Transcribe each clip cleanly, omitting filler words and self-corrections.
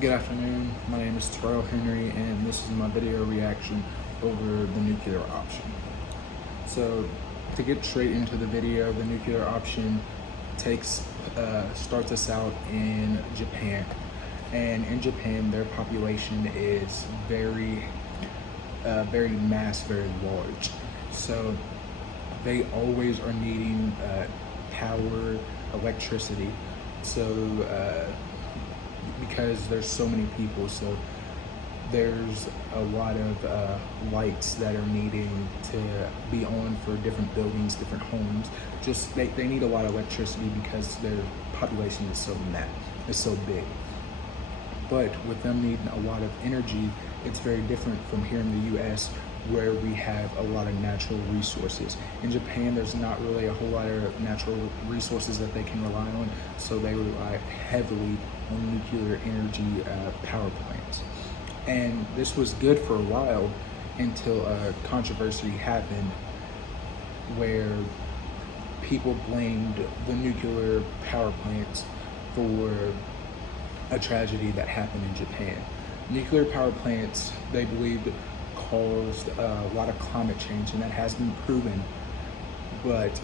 Good afternoon, my name is Terrell Henry and this is my video reaction over the nuclear option. So to get straight into the video, the nuclear option starts us out in Japan. And in Japan, their population is very very large. So they always are needing power, electricity. So because there's so many people, so there's a lot of lights that are needing to be on for different buildings, different homes. Just they need a lot of electricity because their population is so big. But with them needing a lot of energy, it's very different from here in the US, where we have a lot of natural resources. In Japan, there's not really a whole lot of natural resources that they can rely on, so they rely heavily on nuclear energy power plants. And this was good for a while until a controversy happened where people blamed the nuclear power plants for a tragedy that happened in Japan. Nuclear power plants, they believed, caused a lot of climate change, and that has been proven. But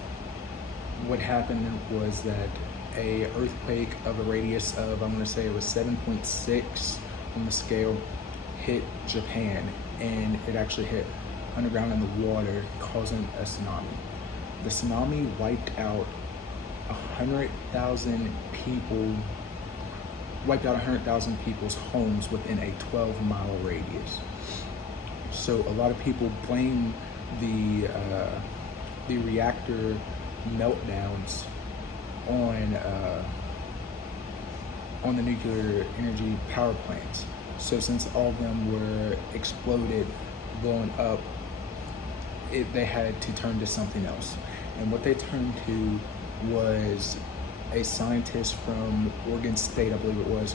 what happened was that a earthquake of a radius of, I'm gonna say it was 7.6 on the scale, hit Japan, and it actually hit underground in the water, causing a tsunami. The tsunami wiped out 100,000 people's homes within a 12-mile radius. So a lot of people blame the reactor meltdowns on the nuclear energy power plants. So since all of them were exploded, blowing up, they had to turn to something else. And what they turned to was a scientist from Oregon State, I believe it was,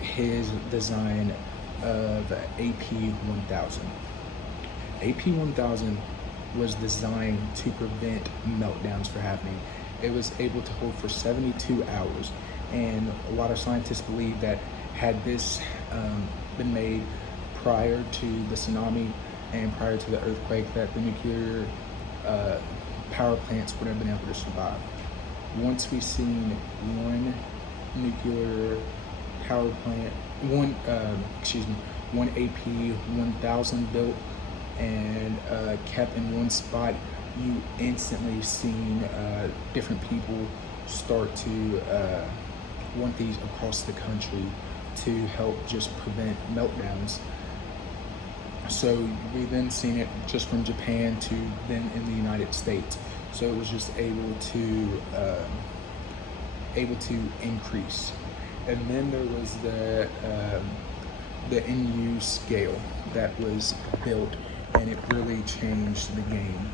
his design of AP1000. AP1000 was designed to prevent meltdowns from happening. It was able to hold for 72 hours. And a lot of scientists believe that had this been made prior to the tsunami and prior to the earthquake, that the nuclear power plants would have been able to survive. Once we've seen one nuclear power plant, one AP1000 built and kept in one spot, you instantly seen different people start to want these across the country to help just prevent meltdowns. So we then seen it just from Japan to then in the United States. So it was just able to increase. And then there was the NU scale that was built, and it really changed the game.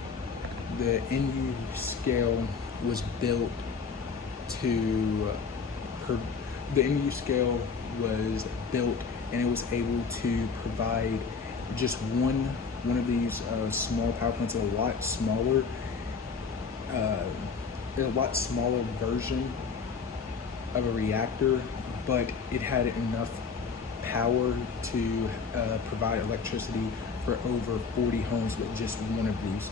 The NU scale was built and it was able to provide just one of these small power plants, a lot smaller version of a reactor, but it had enough power to provide electricity for over 40 homes with just one of these.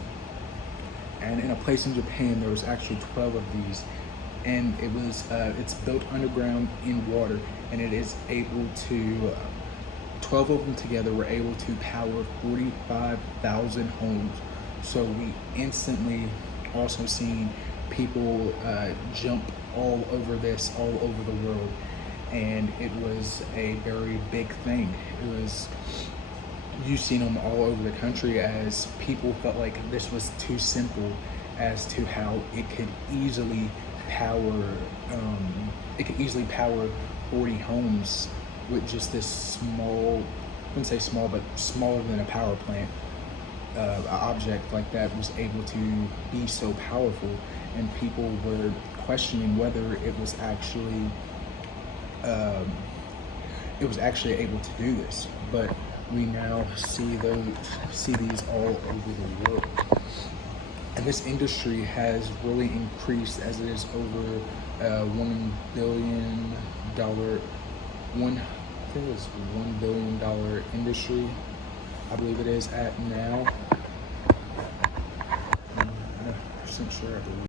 And in a place in Japan, there was actually 12 of these, and it's built underground in water, and it is able to 12 of them together were able to power 45,000 homes. So we instantly also seen people jump all over the world, and it was a very big thing. You've seen them all over the country, as people felt like this was too simple as to how it could easily power 40 homes with just this small, I wouldn't say small, but smaller than a power plant object like that was able to be so powerful. And people were questioning whether it was actually able to do this. But we now see these all over the world. And this industry has really increased, as it is over $1 billion think it's $1 billion industry. I believe it is at now. I'm not 100% sure. I believe.